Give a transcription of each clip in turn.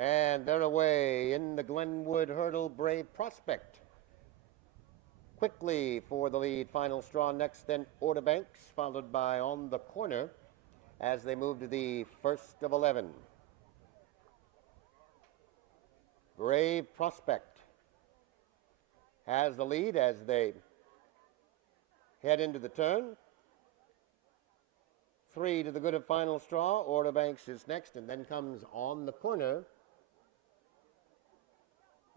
And they're away in the Glenwood hurdle, Brave Prospect. Quickly for the lead. Final straw next, then Orderbanks, followed by On the Corner as they move to the first of 11. Brave Prospect has the lead as they head into the turn. 3 to the good of Final Straw. Orderbanks is next, and then comes On the Corner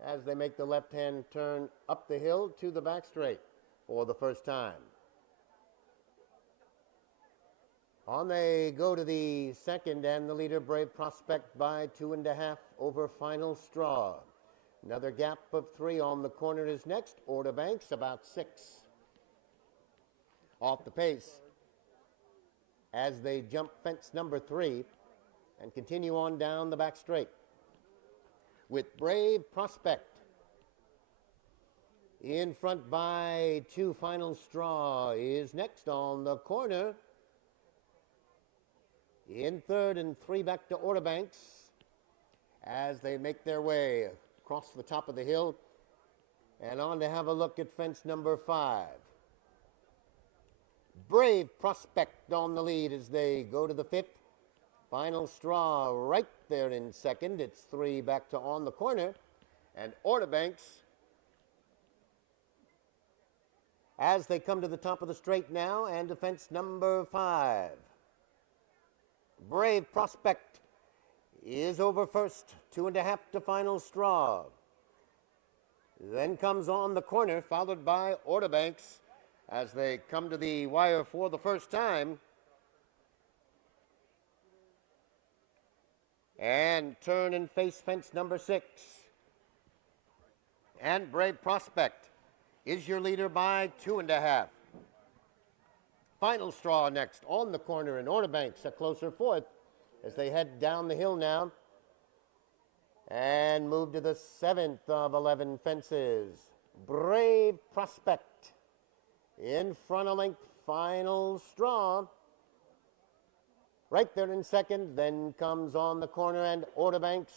as they make the left-hand turn up the hill to the back straight for the first time. On they go to the second, and the leader, Brave Prospect, by 2.5 over Final Straw. Another gap of 3. On the Corner is next. Orderbanks about 6. Off the pace as they jump fence number 3 and continue on down the back straight with Brave Prospect in front by 2. Final Straw is next. On the Corner in third, and 3 back to Orderbanks as they make their way across the top of the hill and on to have a look at fence number 5. Brave Prospect on the lead as they go to the 5th. Final Straw right there in second. It's 3 back to On the Corner, and Orderbanks as they come to the top of the straight now and to fence number 5. Brave Prospect is over first, 2.5 to Final Straw. Then comes On the Corner, followed by Orderbanks as they come to the wire for the first time and turn and face fence number 6. And Brave Prospect is your leader by 2.5. Final Straw next. On the Corner, and Orderbanks a closer 4th as they head down the hill now and move to the 7th of 11 fences. Brave Prospect in front of length. Final Straw right there in second. Then comes On the Corner and Orderbanks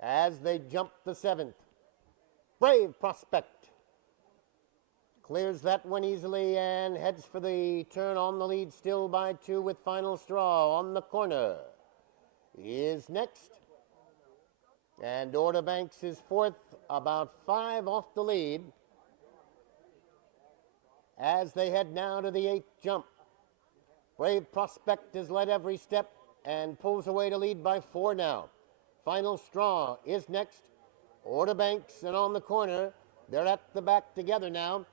as they jump the 7th. Brave Prospect clears that one easily and heads for the turn on the lead, still by 2 with Final Straw. On the Corner is next, and Orderbanks is 4th, about 5 off the lead as they head now to the 8th jump. Brave Prospect has led every step and pulls away to lead by 4 now. Final Straw is next. Orderbanks and On the Corner, they're at the back together now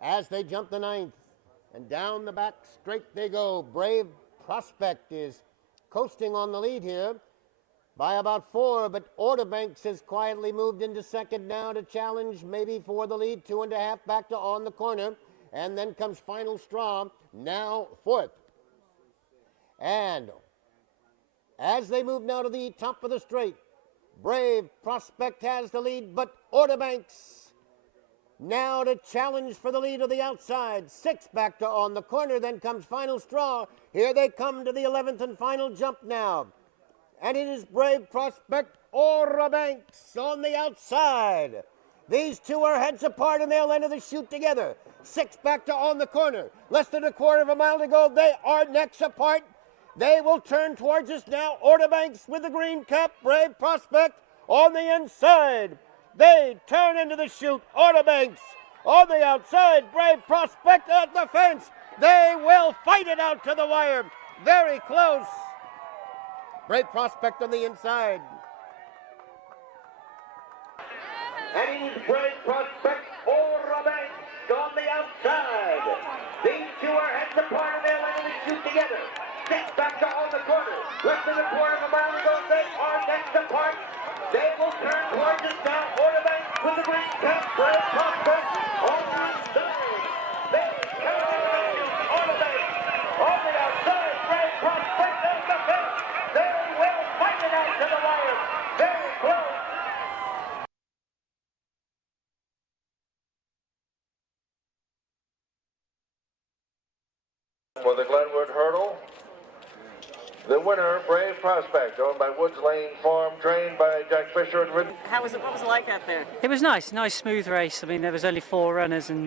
as they jump the 9th, and down the back straight they go. Brave Prospect is coasting on the lead here by about 4, but Orderbanks has quietly moved into second now to challenge maybe for the lead. 2.5 back to On the Corner, and then comes Final Straw, now 4th. And as they move now to the top of the straight, Brave Prospect has the lead, but Orderbanks now to challenge for the lead of the outside. 6 back to On the Corner, then comes Final Straw. Here they come to the 11th and final jump now. And it is Brave Prospect, Orderbanks on the outside. These two are heads apart and they'll enter the chute together. 6 back to On the Corner. Less than a quarter of a mile to go. They are necks apart. They will turn towards us now. Orderbanks with the green cap. Brave Prospect on the inside. They turn into the chute. Orderbanks on the outside. Brave Prospect at the fence. They will fight it out to the wire. Very close. Brave Prospect on the inside. And he's Brave Prospect, Orderbanks on the outside. These two are heads apart and they'll enter the chute together. 6 back to On the Corner. Less than a quarter of a mile to go. They are necks apart. They will turn towards us now. Orderbanks with the green cap. Brave Prospect on the inside. They turn into the chute. Orderbanks on the outside. Brave Prospect at the fence. They will fight it out to the wire. Very close. For the Glenwood hurdle, The winner, Brave Prospect, owned by Woods Lane Farm, trained by Jack Fisher and ridden. What was it like out there? It was nice, smooth race. I mean, there was only 4 runners and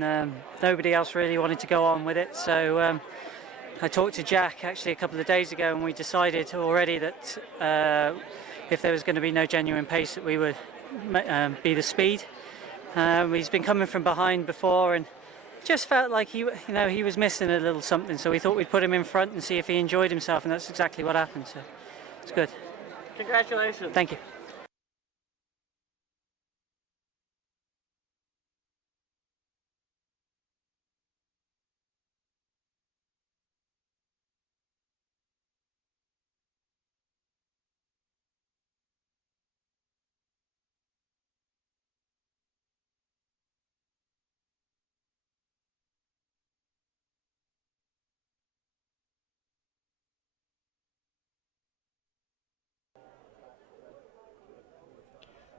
nobody else really wanted to go on with it. So I talked to Jack actually a couple of days ago, and we decided already that if there was going to be no genuine pace, that we would be the speed. He's been coming from behind before, and just felt like he was missing a little something. So we thought we'd put him in front and see if he enjoyed himself, and that's exactly what happened. So it's good. Congratulations. Thank you.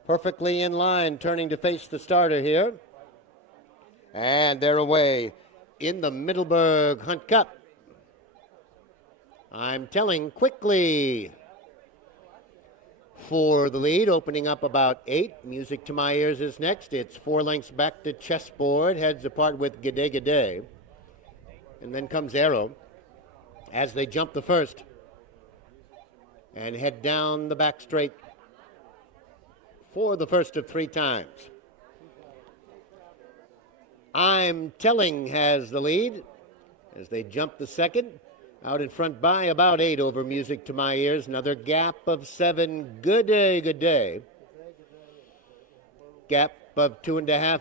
Perfectly in line, turning to face the starter here. And they're away in the Middleburg Hunt Cup. I'm telling quickly for the lead, opening up about 8. Music to My Ears is next. It's 4 lengths back to Chessboard, heads apart with G'day G'day. And then comes Arrow as they jump the first and head down the back straight for the first of 3 times. I'm Telling has the lead as they jump the second. Out in front by about 8 over Music to My Ears. Another gap of 7. G'day G'day. Gap of 2.5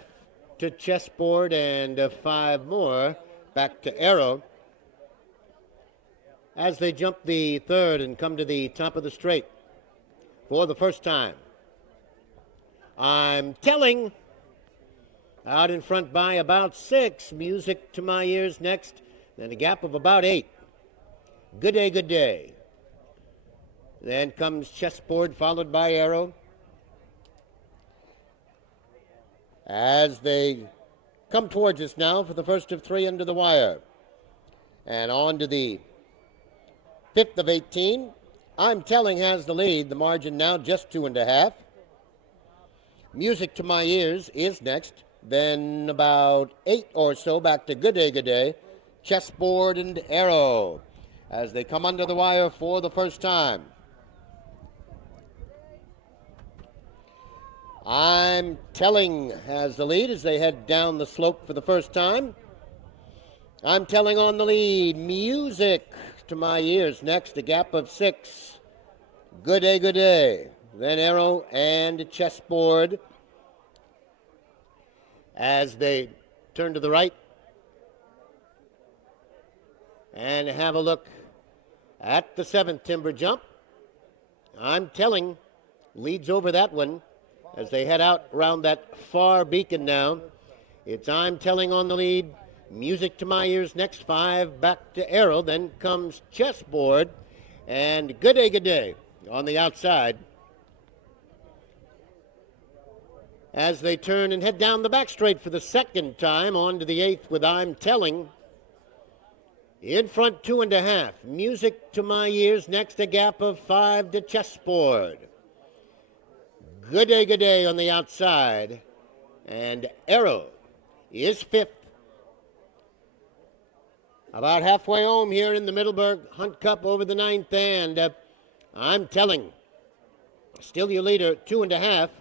to Chessboard, and 5 more back to Arrow as they jump the third and come to the top of the straight for the first time. I'm Telling out in front by about 6. Music to My Ears next. Then a gap of about 8. G'day G'day. Then comes Chessboard, followed by Arrow. As they come towards us now for the first of 3 under the wire. And on to the 5th of 18. I'm Telling has the lead. The margin now just 2.5. Music to My Ears is next. Then about 8 or so back to G'day G'day, Chessboard, and Arrow as they come under the wire for the first time. I'm Telling has the lead as they head down the slope for the first time. I'm Telling on the lead. Music to My Ears next, a gap of 6. G'day G'day. Then Arrow and Chessboard as they turn to the right and have a look at the 7th timber jump. I'm Telling leads over that one as they head out around that far beacon now. It's I'm Telling on the lead. Music to My Ears next, 5 back to Arrow. Then comes Chessboard and G'day G'day on the outside as they turn and head down the back straight for the second time. On to the 8th with I'm Telling. In front, 2.5. Music to My Ears next, a gap of 5 to Chessboard. G'day G'day on the outside. And Arrow is 5th. About halfway home here in the Middleburg Hunt Cup over the 9th, and I'm Telling. Still your leader, 2.5.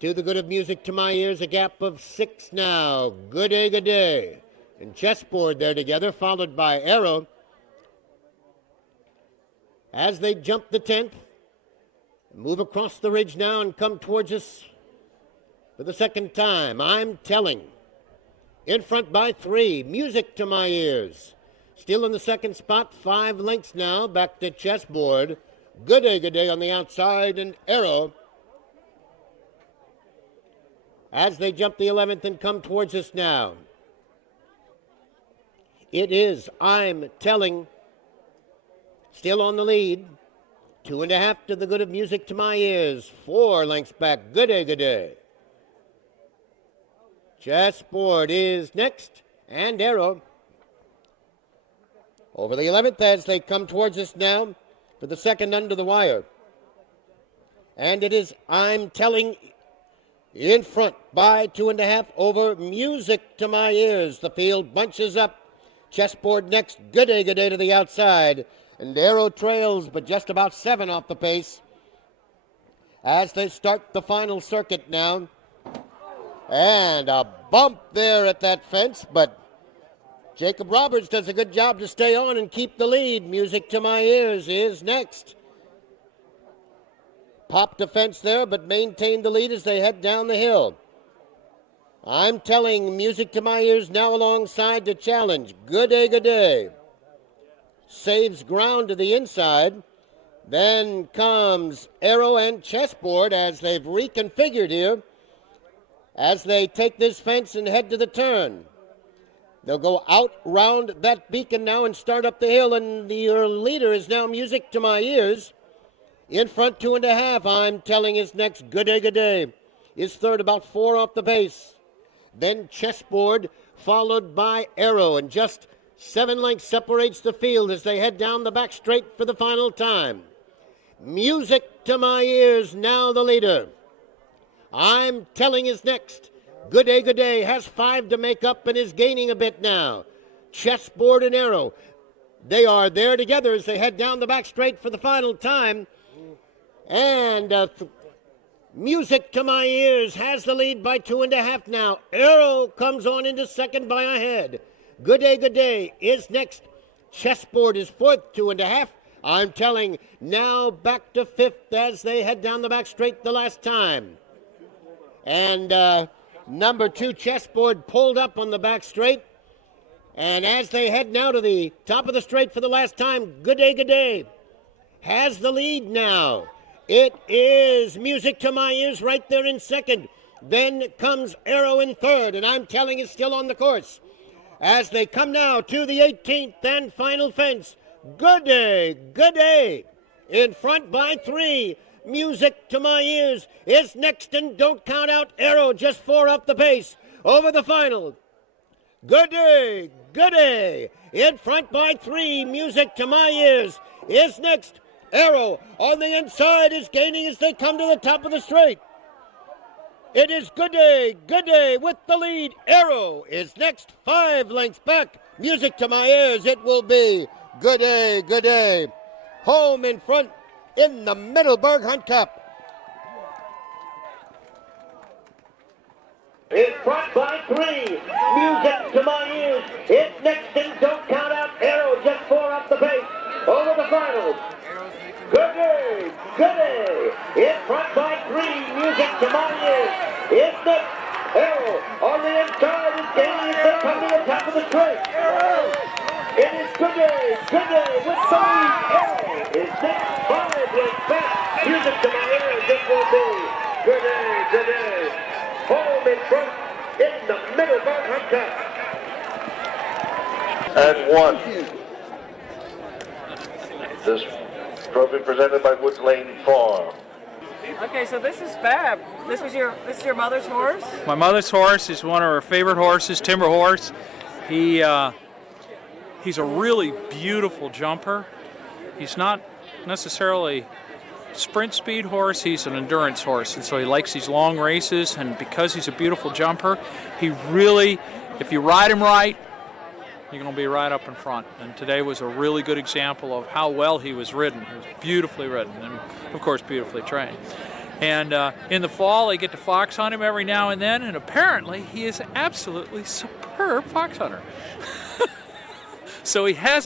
To the good of Music to My Ears, a gap of 6 now. G'day G'day. And Chessboard there together, followed by Arrow. As they jump the 10th, move across the ridge now and come towards us for the second time. I'm Telling. In front by 3, Music to My Ears. Still in the second spot, 5 lengths now, back to Chessboard. G'day G'day on the outside, and Arrow as they jump the 11th and come towards us now. It is I'm Telling still on the lead. 2.5 to the good of Music to My Ears. 4 lengths back. G'day G'day. Chessboard is next, and Arrow over the 11th as they come towards us now. for the second under the wire. And it is I'm Telling in front by 2.5 over Music to My Ears. The field bunches up. Chessboard next. Good day to the outside. And Arrow trails, but just about 7 off the pace as they start the final circuit now. And a bump there at that fence, but Jacob Roberts does a good job to stay on and keep the lead. Music to My Ears is next. Popped a fence there, but maintained the lead as they head down the hill. I'm Telling Music to My Ears now alongside to challenge. Good day. Saves ground to the inside. Then comes Arrow and Chessboard as they've reconfigured here as they take this fence and head to the turn. They'll go out round that beacon now and start up the hill, and your leader is now Music to My Ears. In front 2.5, I'm Telling is next. Good day is third, about 4 off the pace. Then Chessboard, followed by Arrow, and just 7 lengths separates the field as they head down the back straight for the final time. Music to My Ears, now the leader. I'm Telling is next. Good day has 5 to make up and is gaining a bit now. Chessboard and Arrow, they are there together as they head down the back straight for the final time. And Music to My Ears has the lead by 2.5 now. Arrow comes on into second by a head. Good day is next. Chessboard is fourth, 2.5. I'm Telling now back to fifth as they head down the back straight the last time. And number 2, Chessboard, pulled up on the back straight. And as they head now to the top of the straight for the last time, Good day has the lead now. It is Music to My Ears right there in second. Then comes Arrow in third, and I'm Telling is still on the course. As they come now to the 18th and final fence, Good day. In front by 3, Music to My Ears is next, and don't count out Arrow, just 4 off the pace. Over the final, Good day. In front by 3, Music to My Ears is next. Arrow on the inside is gaining as they come to the top of the straight. It is Good day with the lead. Arrow is next, 5 lengths back. Music to My Ears, it will be Good day. Home in front in the Middleburg Hunt Cup. In front by 3, Music to My Ears is next, and don't count out Arrow, just 4 off the pace. Over the finals, Good day. In front by 3, Music to My Ears is next. Arrow on the inside is gaining as they come to the top of the straight. It is Good day with the lead. Arrow is next, 5 lengths back. Music to My Ears, it will be Good day. Home in front in the Middleburg Hunt Cup. And 1. This trophy presented by Woods Lane Farm. Okay, so this is Fab. This is your mother's horse? My mother's horse is one of her favorite horses, Timber Horse. He's a really beautiful jumper. He's not necessarily sprint speed horse, he's an endurance horse, and so he likes these long races, and because he's a beautiful jumper, he really, if you ride him right, you're going to be right up in front. And today was a really good example of how well he was ridden. He was beautifully ridden and, of course, beautifully trained. And in the fall, I get to fox hunt him every now and then, and apparently he is absolutely superb fox hunter. So he has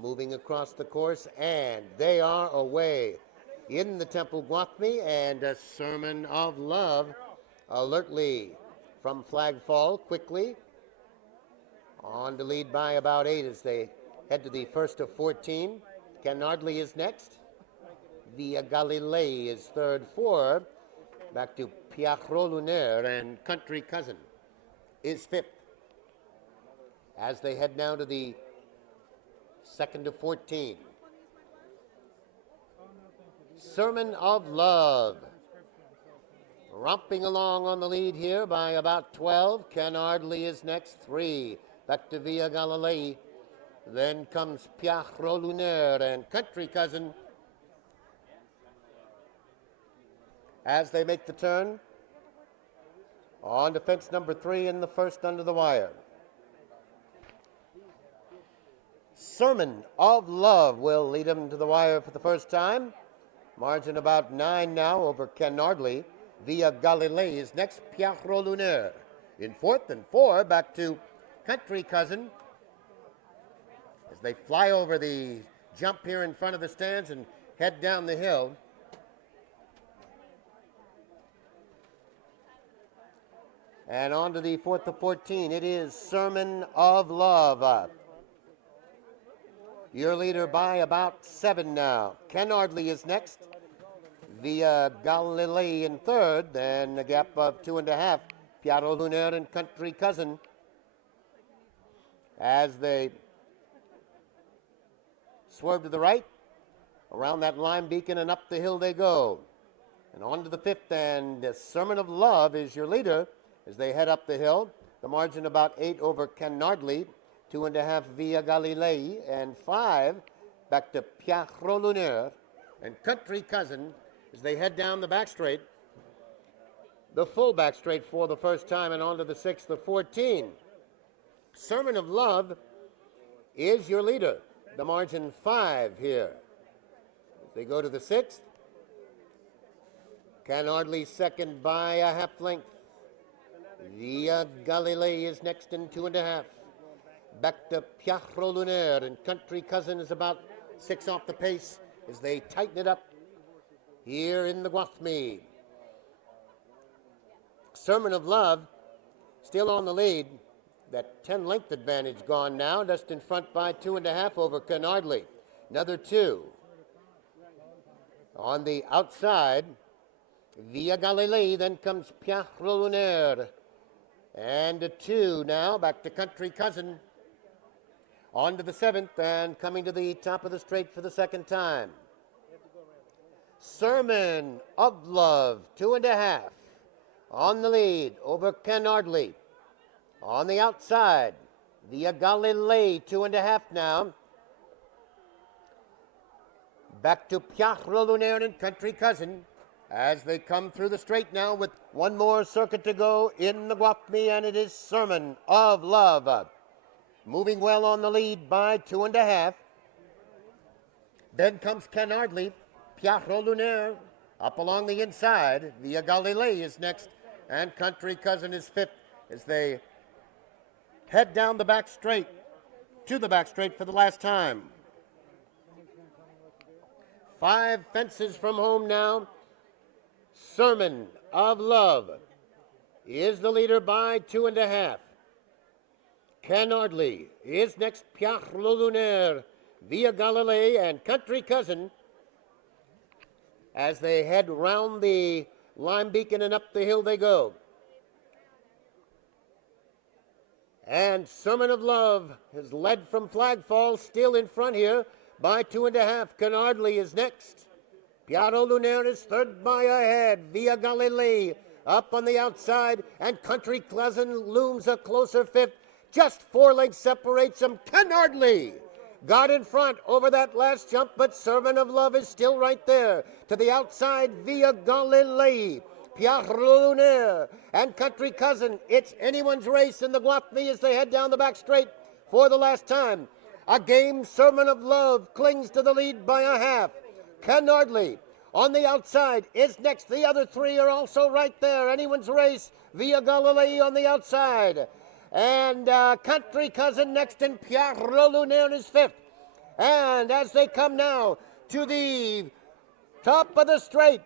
Moving across the course, and they are away in the Temple Gwathmey, and a Sermon of Love alertly from flag fall quickly on to lead by about 8 as they head to the first of 14. Canardley is next. Via Galilei is third. 4. Back to Piacro Lunaire, and Country Cousin is 5th. As they head now to the second of 14. Sermon of Love. Romping along on the lead here by about 12. Canardley is next. 3. Back to Via Galilei. Then comes Piacro Lunaire and Country Cousin as they make the turn on to fence number 3 in the first under the wire. Sermon of Love will lead him to the wire for the first time. Margin about 9 now over Canardley. Via Galilei is next. Piacro Lunaire in 4th, and 4 back to Country Cousin as they fly over the jump here in front of the stands and head down the hill. And on to the 4th of 14. It is Sermon of Love. Your leader by about 7 now. Canardley is next. Via Galilei in 3rd. Then a gap of 2.5. Piacro Lunaire and Country Cousin as they swerve to the right. Around that lime beacon and up the hill they go. And on to the 5th, and Sermon of Love is your leader as they head up the hill. The margin about 8 over Canardley, 2.5 Via Galilei, and 5 back to Piacro Lunaire and Country Cousin as they head down the back straight. The full back straight for the first time, and on to the 6th of 14. Sermon of Love is your leader. The margin 5 here. As they go to the 6th. Canardley second by a half length. Via Galilei is next in 2.5. Back to Piacro Lunaire, and Country Cousin is about 6 off the pace as they tighten it up here in the Gwathmey. Sermon of Love still on the lead. That 10-length advantage gone now, just in front by 2.5 over Canardley. Another 2. On the outside, Via Galilei, then comes Piacro Lunaire. And a 2 now, back to Country Cousin. On to the 7th, and coming to the top of the straight for the second time. Sermon of Love, 2.5. On the lead over Canardley. On the outside, Via Galilei, 2.5 now. Back to Piacro Lunaire and Country Cousin as they come through the straight now with one more circuit to go in the Gwathmey, and it is Sermon of Love. Moving well on the lead by 2.5. Then comes Canardley, Piacro Lunaire up along the inside. Via Galilei is next, and Country Cousin is 5th as they head down the back straight, to the back straight for the last time. 5 fences from home now. Sermon of Love is the leader by 2.5. Canardley is next. Piacro Lunaire, Via Galilei, and Country Cousin as they head round the lime beacon and up the hill they go. And Sermon of Love is led from Flagfall, still in front here by 2.5. Canardley is next. Piacro Lunaire is 3rd by a head. Via Galilei up on the outside, and Country Cousin looms a closer 5th. Just 4 lengths separates them. Canardley got in front over that last jump, but Sermon of Love is still right there. To the outside, Via Galilei, Piacro Lunaire, and Country Cousin. It's anyone's race in the Gwathmey as they head down the back straight for the last time. A game Sermon of Love clings to the lead by a half. Canardley on the outside is next. The other 3 are also right there. Anyone's race. Via Galilei on the outside. And Country Cousin next, and Piacro Lunaire is 5th. And as they come now to the top of the straight,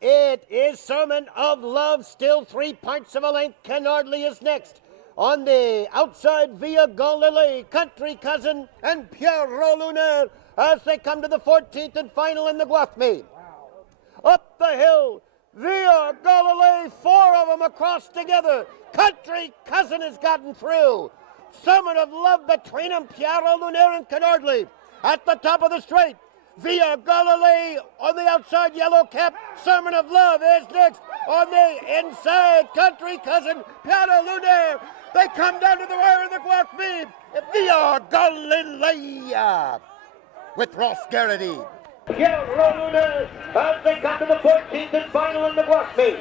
it is Sermon of Love, still 3 points of a length. Canardley is next. On the outside, Via Galilei, Country Cousin, and Pierrot Lunaire as they come to the 14th and final in the Gwathmey. Up the hill, Via Galilei, 4 of them across together. Country Cousin has gotten through. Summer of Love between them, Pierrot Lunaire and Canardley. At the top of the straight, Via Galilei on the outside, Yellow Cap. Summer of Love is next. On the inside, Country Cousin, Pierrot Lunaire. They come down to the wire in the Gwathmey. Via Galilei with Ross Garrity. Pierrot Lunaire as they come to the 14th and final in the Gwathmey.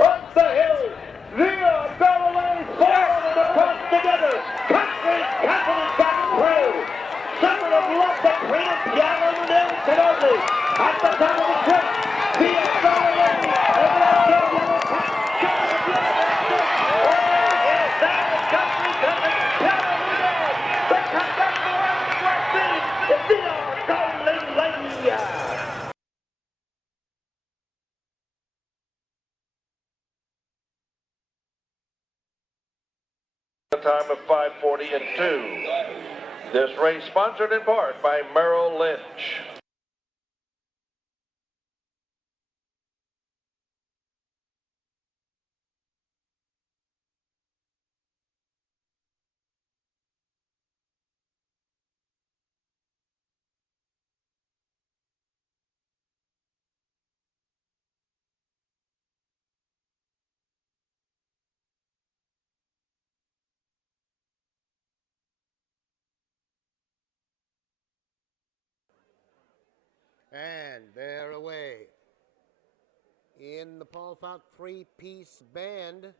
Up the hill, Via Galilei, 4 of them across together. Country Cousin has gotten through. Summer of Love between them, Pierrot Lunaire and Canardley. At the top of the straight, Via Galilei and the outside Yellow Cap. Summer of Love is next. Oh, yes, that is Country Cousin, Pierrot Lunaire. They come back to the wire in the Gwathmey. Via Galilei. A time of 5:40 and 2. This race sponsored in part by Merrill Lynch. And they're away. In the Paul Fout 3-piece band.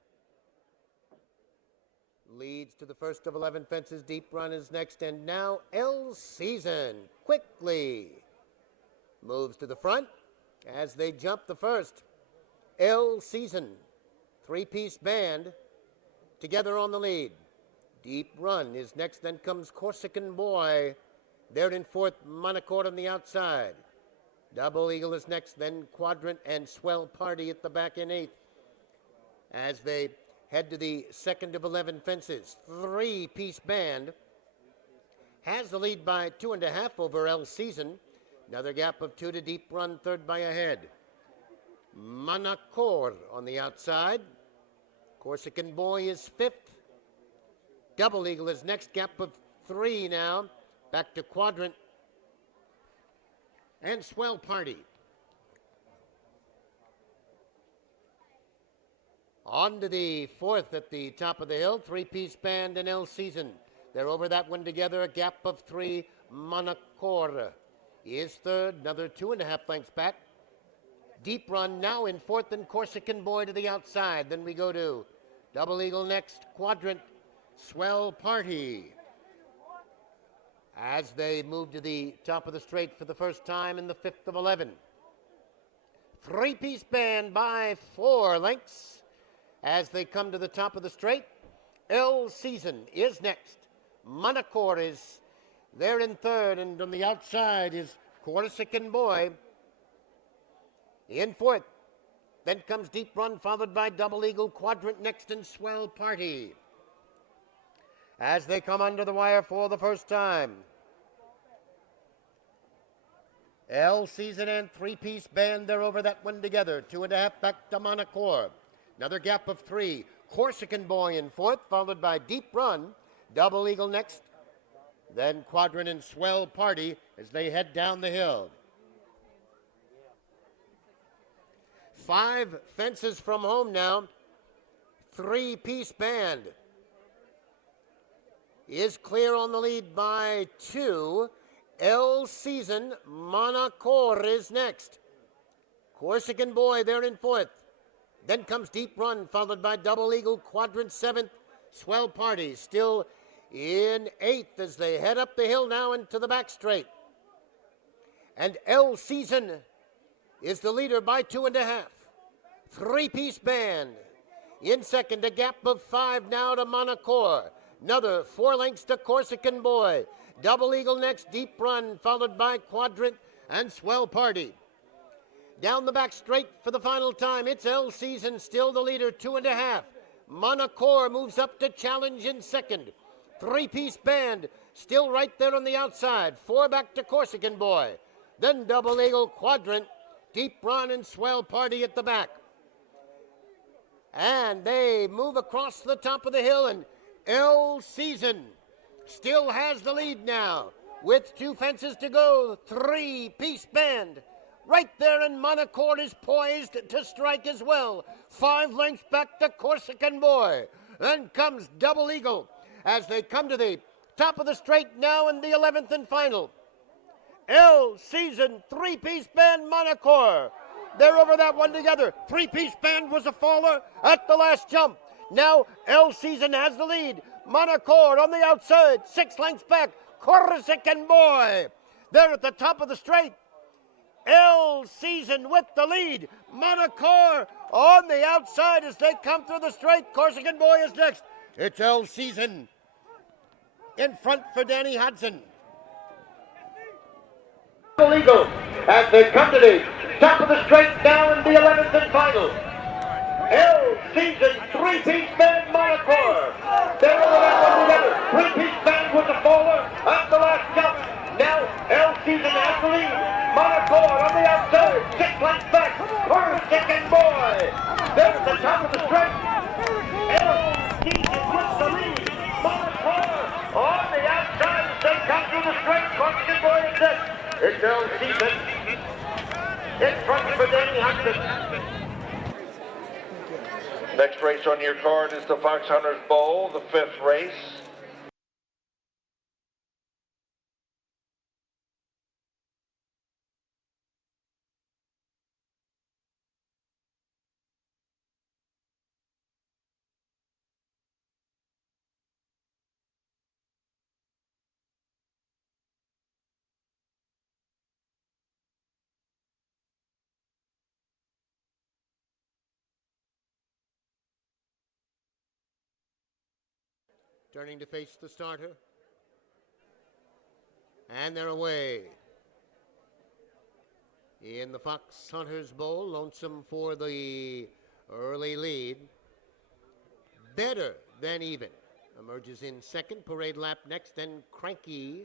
Leads to the first of 11 fences. Deep Run is next. And now El Season quickly moves to the front as they jump the first. El Season, 3-piece band, together on the lead. Deep Run is next. Then comes Corsican Boy. There in fourth, Monacord on the outside. Double Eagle is next, then Quadrant and Swell Party at the back in eighth. As they head to the second of 11 fences, 3-piece band has the lead by 2.5 over El Season. Another gap of 2 to Deep Run, third by a head. Monacord on the outside. Corsican Boy is fifth. Double Eagle is next, gap of 3 now. Back to Quadrant and Swell Party. On to the fourth at the top of the hill, 3-piece band and El Season. They're over that one together, a gap of 3. Monacord is third, another 2.5 lengths back. Deep Run now in fourth, and Corsican Boy to the outside. Then we go to Double Eagle next, Quadrant, Swell Party. As they move to the top of the straight for the first time in the fifth of 11. 3-piece band by 4 lengths as they come to the top of the straight. El Season is next. Monacord is there in third, and on the outside is Corsican Boy in fourth. Then comes Deep Run, followed by Double Eagle, Quadrant next, and Swell Party as they come under the wire for the first time. El Season and 3-piece band, they're over that one together. 2.5 back to Monacord. Another gap of 3. Corsican Boy in fourth, followed by Deep Run. Double Eagle next. Then Quadrant and Swell Party as they head down the hill. 5 fences from home now. 3-piece band is clear on the lead by 2. El Season, Monacord is next. Corsican Boy there in fourth. Then comes Deep Run, followed by Double Eagle, Quadrant seventh. Swell Party still in eighth as they head up the hill now into the back straight. And El Season is the leader by 2.5. 3-piece band in second, a gap of 5 now to Monacord. Another 4 lengths to Corsican Boy. Double Eagle next, Deep Run, followed by Quadrant and Swell Party. Down the back straight for the final time, it's El Season, still the leader, 2.5. Monacore moves up to challenge in second. Three-piece band still right there on the outside. 4 back to Corsican Boy. Then Double Eagle Quadrant. Deep Run and Swell Party at the back. And they move across the top of the hill, and L Season still has the lead now with 2 fences to go. Three-piece band right there, and Monacore is poised to strike as well. 5 lengths back to Corsican Boy. Then comes Double Eagle as they come to the top of the straight now in the 11th and final. L Season, three-piece band, Monacore. They're over that one together. Three-piece band was a faller at the last jump. Now L Season has the lead. Monacore on the outside, 6 lengths back. Corsican Boy. They're at the top of the straight. L Season with the lead. Monacore on the outside as they come through the straight. Corsican Boy is next. It's L Season in front for Danny Hudson. Eagle as they come to the top of the straight now in the 11th and final. L Season, three-piece band, Monacore. They're over that one together. Three-piece band with the faller at the last jump. Now L Season has the lead. Monacore on the outside, 6 lengths back. Corsican Boy. They're at the top of the straight. L Season with the lead. Monacore on the outside as they come through the straight. Corsican Boy is next. It's L Season in front for Danny Hudson. Next race on your card is the Foxhunters Bowl, the 5th race. Turning to face the starter. And they're away. In the Foxhunters Bowl, Lonesome for the early lead. Better Than Even emerges in second. Parade Lap next, then Cranky.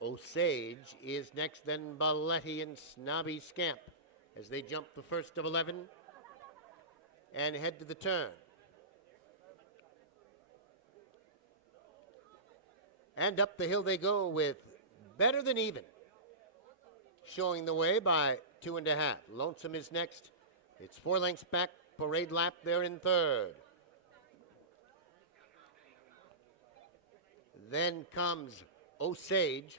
Osage is next, then Balletti and Snobby Scamp as they jump the first of 11 and head to the turn. And up the hill they go with Better Than Even, showing the way by 2.5. Lonesome is next. It's 4 lengths back. Parade Lap there in third. Then comes Osage.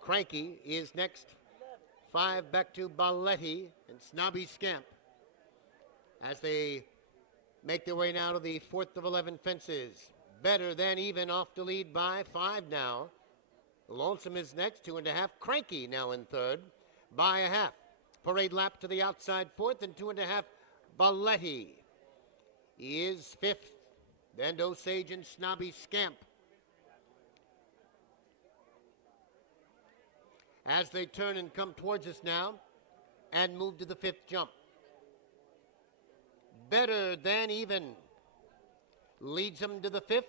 Cranky is next. 5 back to Balletti and Snobby Scamp as they make their way now to the 4th of 11 fences. Better Than Even off to lead by 5 now. Lonesome is next, 2.5. Cranky now in third by 0.5. Parade Lap to the outside 4th, and 2.5. Balletti is 5th. Then Osage and Snobby Scamp as they turn and come towards us now and move to the 5th jump. Better Than Even leads them to the 5th.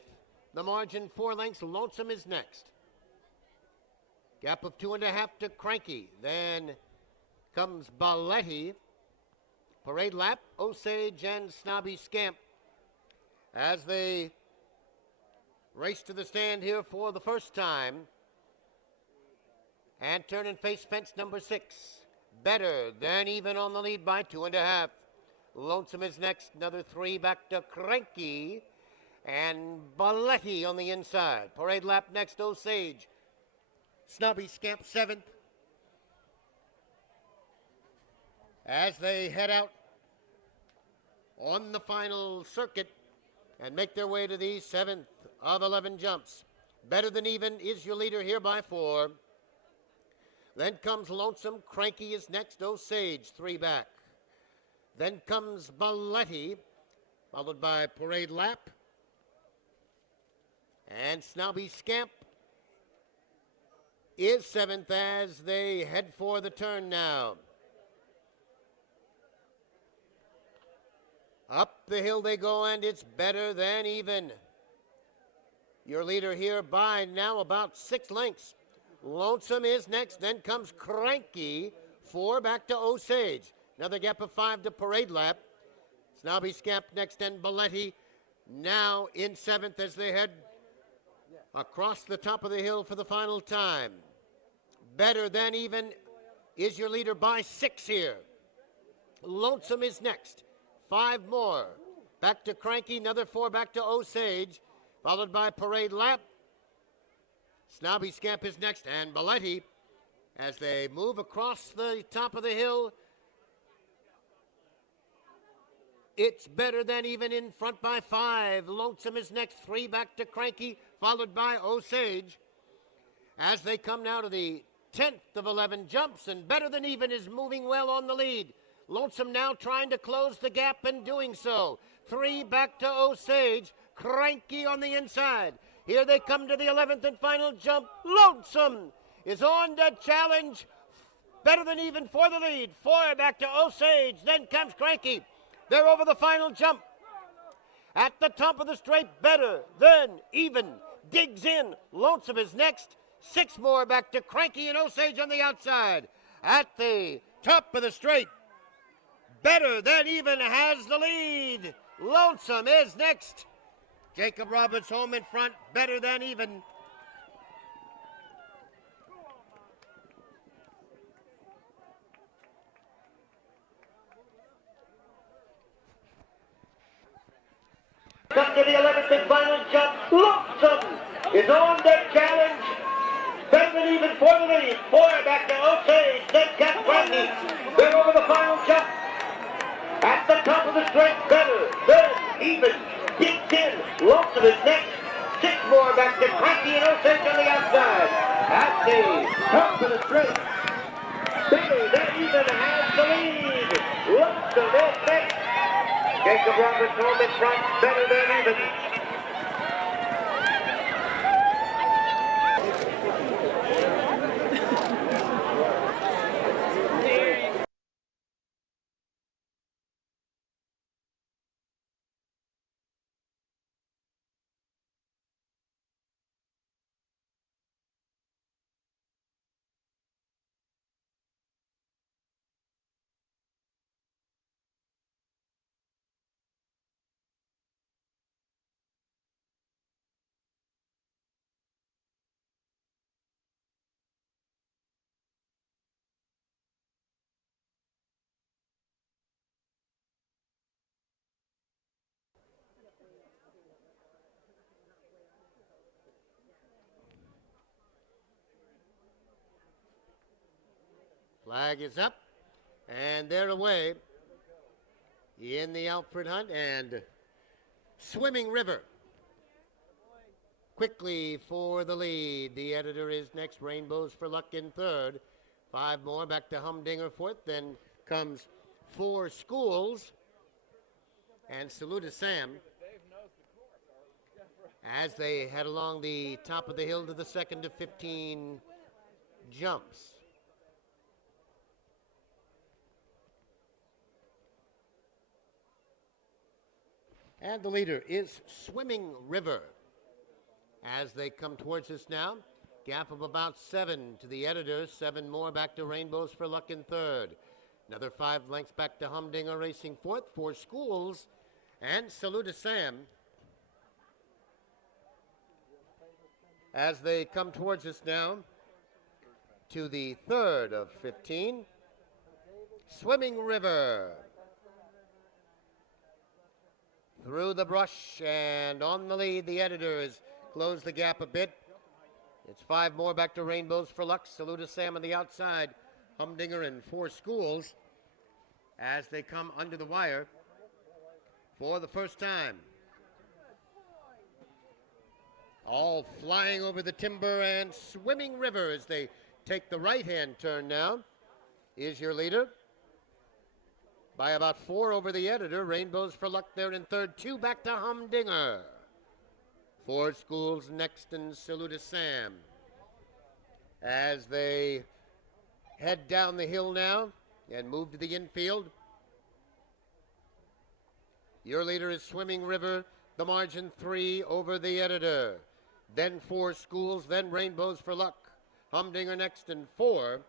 The margin 4 lengths. Lonesome is next. Gap of 2.5 to Cranky. Then comes Balletti. Parade Lap, Osage and Snobby Scamp as they race to the stand here for the first time and turn and face fence number 6. Better Than Even on the lead by 2.5. Lonesome is next. Another 3 back to Cranky and Balletti on the inside. Parade Lap next, Osage. Snobby Scamp 7th. As they head out on the final circuit and make their way to the 7th of 11 jumps. Better Than Even is your leader here by 4. Then comes Lonesome. Cranky is next. Osage 3 back. Then comes Balletti, followed by Parade Lap. And Snobby Scamp is 7th as they head for the turn now. Up the hill they go, and it's better than even. Your leader here by now about 6 lengths. Lonesome is next, then comes Cranky. 4 back to Osage. Another gap of 5 to Parade Lap. Snobby Scamp next, and Belletti now in 7th as they head across the top of the hill for the final time. Better than even is your leader by 6 here. Lonesome is next. 5 more. Back to Cranky, another 4 back to Osage, followed by Parade Lap. Snobby Scamp is next, and Belletti as they move across the top of the hill. It's better than even in front by 5. Lonesome is next, 3 back to Cranky, followed by Osage. As they come now to the 10th of 11 jumps, and better than even is moving well on the lead. Lonesome now trying to close the gap and doing so. 3 back to Osage, Cranky on the inside. Here they come to the 11th and final jump. Lonesome is on to challenge. Better than even for the lead. 4 back to Osage, then comes Cranky. They're over the final jump. At the top of the straight, better than even digs in. Lonesome is next. 6 more back to Cranky and Osage on the outside. At the top of the straight, better than even has the lead. Lonesome is next. Jacob Roberts home in front. Better than even. Come to the 11th and final jump. Lonesome is on the challenge. Better than even for the lead. 4 back to Osage, then Cat Bradley. They're over the final jump. At the top of the straight, better than even. Digs in. Lonesome is next. 6 more back to Cranky and Osage on the outside. At the top of the straight, better than even has the lead. Lonesome is next. Jacob Roberts home in front, better than even. Flag is up, and they're away in the Alfred hunt, and Swimming River quickly for the lead. The editor is next. Rainbows for Luck in 3rd. 5 more back to Humdinger 4th. Then comes 4 Schools and Saluda Sam as they head along the top of the hill to the 2nd of 15 jumps. And the leader is Swimming River. As they come towards us now, gap of about 7 to the editors, 7 more back to Rainbows for Luck in 3rd. Another 5 lengths back to Humdinger racing 4th, 4 Schools, and Saluda Sam. As they come towards us now to the 3rd of 15, Swimming River. Through the brush and on the lead, the editors close the gap a bit. It's 5 more back to Rainbows for Luck. Saluda Sam on the outside. Humdinger and 4 Schools as they come under the wire for the first time. All flying over the timber, and Swimming River as they take the right-hand turn now is your leader. By about 4 over the editor. Rainbows for Luck there in 3rd. 2 back to Humdinger. 4 Schools next, and Saluda Sam. As they head down the hill now and move to the infield, Your leader is Swimming River, the margin 3 over the editor. Then 4 Schools, then Rainbows for Luck. Humdinger next and 4.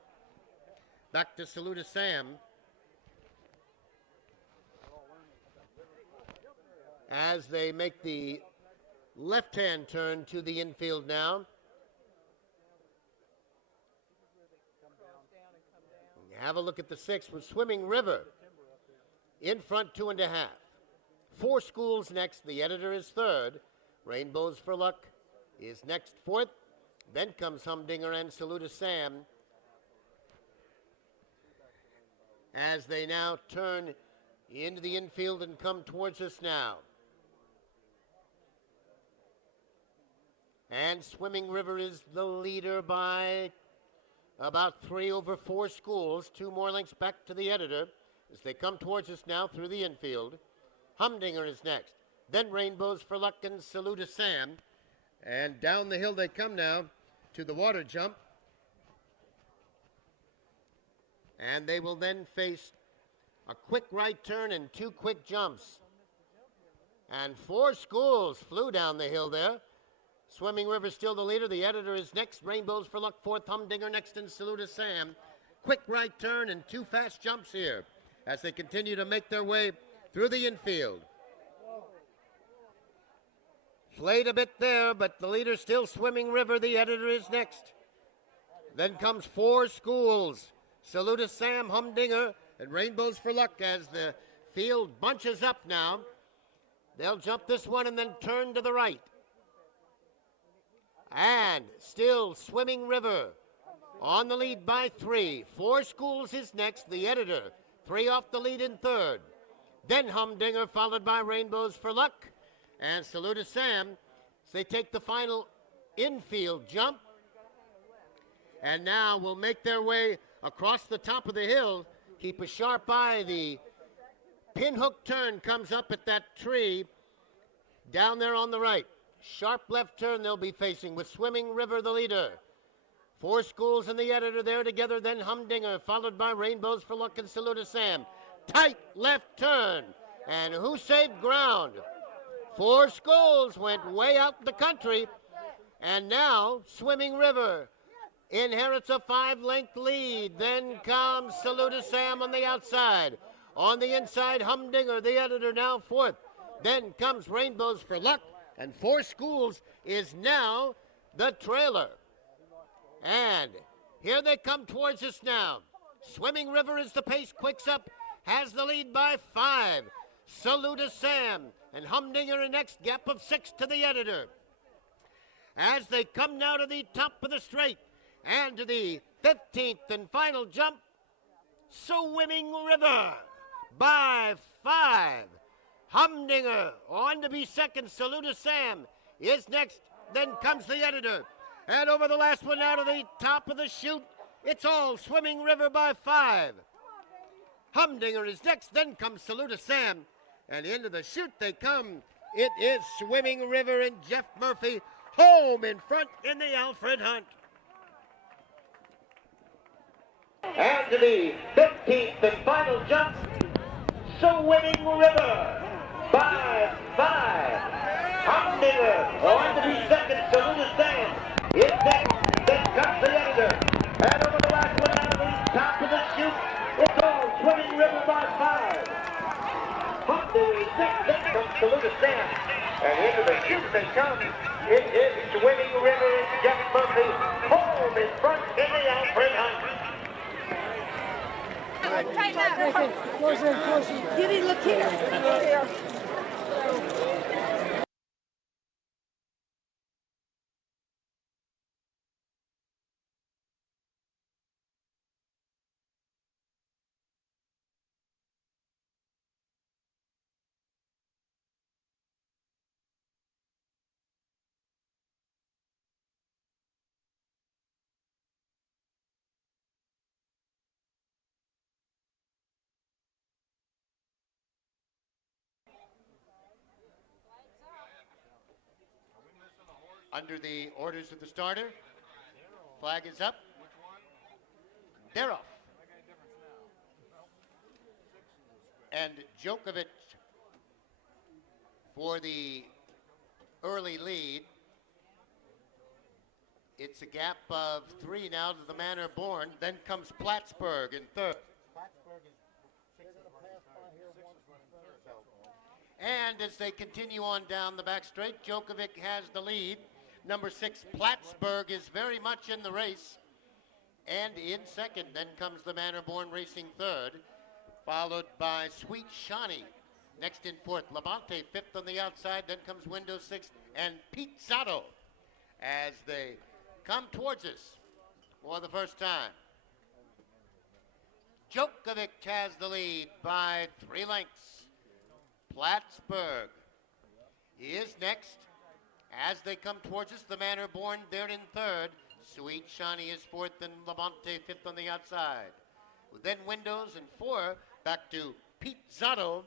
Back to Saluda Sam. As they make the left-hand turn to the infield now. Have a look at the 6 with Swimming River. In front, 2.5. 4 Schools next. The editor is 3rd. Rainbows for Luck is next, 4th. Then comes Humdinger and Saluda Sam. As they now turn into the infield and come towards us now. And Swimming River is the leader by about 3 over 4 Schools. 2 more lengths back to the editor as they come towards us now through the infield. Humdinger is next. Then Rainbows for Luck and Saluda Sam. And down the hill they come now to the water jump. And they will then face a quick right turn and 2 quick jumps. And 4 Schools flew down the hill there. Swimming River still the leader. The editor is next. Rainbows for Luck, 4th. Humdinger next and Saluda Sam. Quick right turn and 2 fast jumps here as they continue to make their way through the infield. Flayed a bit there, but the leader still Swimming River. The editor is next. Then comes 4 Schools. Saluda Sam, Humdinger, and Rainbows for Luck as the field bunches up now. They'll jump this one and then turn to the right. And still Swimming River on the lead by 3. 4 Schools is next. The editor, 3 off the lead in 3rd. Then Humdinger followed by Rainbows for Luck and Saluda Sam as they take the final infield jump. And now will make their way across the top of the hill. Keep a sharp eye. The pinhook turn comes up at that tree down there on the right. Sharp left turn they'll be facing with Swimming River the leader. 4 Schools and the editor there together, then Humdinger, followed by Rainbows for Luck and Saluda Sam. Tight left turn. And who saved ground? 4 Schools went way out the country. And now Swimming River inherits a 5-length lead. Then comes Saluda Sam on the outside. On the inside, Humdinger, the editor, now 4th. Then comes Rainbows for Luck. And 4 Schools is now the trailer. And here they come towards us now. Swimming River is the pace, quicks up, has the lead by 5. Saluda Sam and Humdinger a next, gap of 6 to the editor. As they come now to the top of the straight and to the 15th and final jump, Swimming River by 5. Humdinger on to be second. Saluda Sam is next. Then comes the editor. And over the last one out of the top of the chute, it's all Swimming River by 5. Humdinger is next. Then comes Saluda Sam. And into the chute they come. It is Swimming River and Jeff Murphy home in front in the Alfred Hunt. And to the 15th and final jump, Swimming River by 5. Humdinger on to be second. Saluda Sam is next. Then comes the editor. And over the last one out of the top of the chute, it's all Swimming River by 5. Humdinger is next. Then comes Saluda Sam. And into the chute they come. It is Swimming River and Jeff Murphy home in front in the Alfred Hunt. Closer. Giddy, look here. Under the orders of the starter, flag is up. They're off. And Djokovic for the early lead. It's a gap of 3 now to the Manor Born. Then comes Plattsburgh in third. And as they continue on down the back straight, Djokovic has the lead. Number 6, Plattsburgh, is very much in the race. And in second, then comes the Manor Born racing third, followed by Sweet Shawnee. Next in fourth, Labonte fifth on the outside. Then comes Windows sixth and Pizzato as they come towards us for the first time. Djokovic has the lead by 3 lengths. Plattsburgh is next. As they come towards us, the Manor Born, they're in third. Sweet Shawnee is fourth and Labonte fifth on the outside. Then Windows in 4, back to Pizzato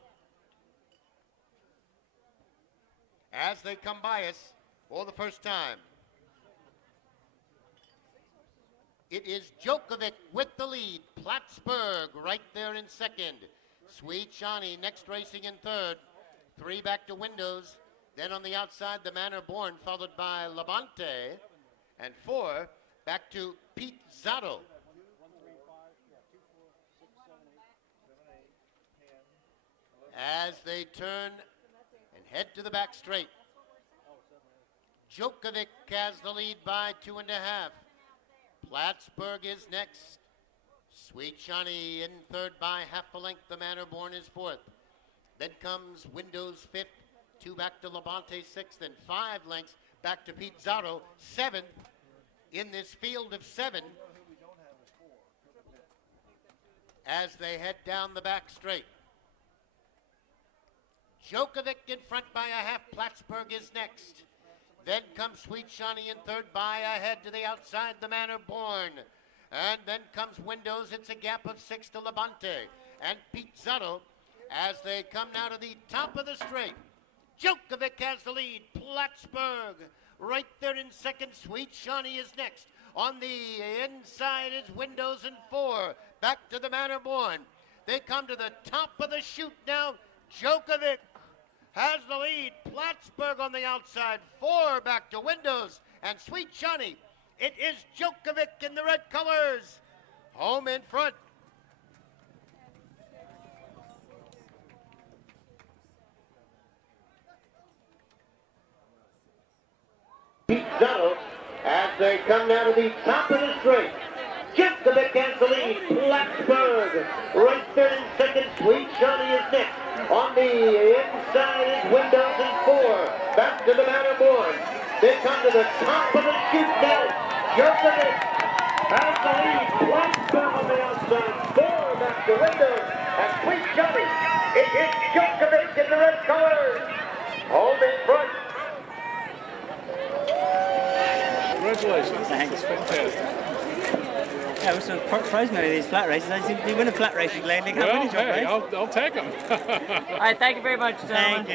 as they come by us for the first time. It is Djokovic with the lead. Plattsburgh right there in second. Sweet Shawnee next racing in third. 3 back to Windows. Then on the outside, the Manor Born, followed by Labonte. And 4 back to Pizzato. As they turn and head to the back straight. Djokovic has the lead by 2.5. Plattsburgh is next. Sweet Shawnee in third by half a length. The Manor Born is fourth. Then comes Windows fifth. 2 back to Labonte sixth, and 5 lengths back to Pizzato seventh in this field of 7 as they head down the back straight. Djokovic in front by a half. Plattsburgh is next. Then comes Sweet Shawnee in third by a head to the outside, the Manor Born. And then comes Windows. It's a gap of 6 to Labonte and Pizzato as they come now to the top of the straight. Djokovic has the lead. Plattsburgh right there in second. Sweet Shawnee is next. On the inside is Windows in 4. Back to the Manor Born. They come to the top of the chute now. Djokovic has the lead. Plattsburgh on the outside. 4 back to Windows and Sweet Shawnee. It is Djokovic in the red colors. Home in front. Pizzato as they come now to the top of the straight. Djokovic has the lead. Plattsburgh right there in second. Sweet Shawnee is next. On the inside is Windows in 4. Back to the Manor Born. They come to the top of the chute now. Djokovic has the lead. Plattsburgh on the outside. 4 back to Windows and Sweet Shawnee. It is Djokovic in the red colors. Home in front. Congratulations. Thanks. Fantastic. Yeah, I was surprised maybe these flat races. I seem to win a flat race lately. Well, hey, I'll take them. All right, thank you very much, gentlemen. Thank you.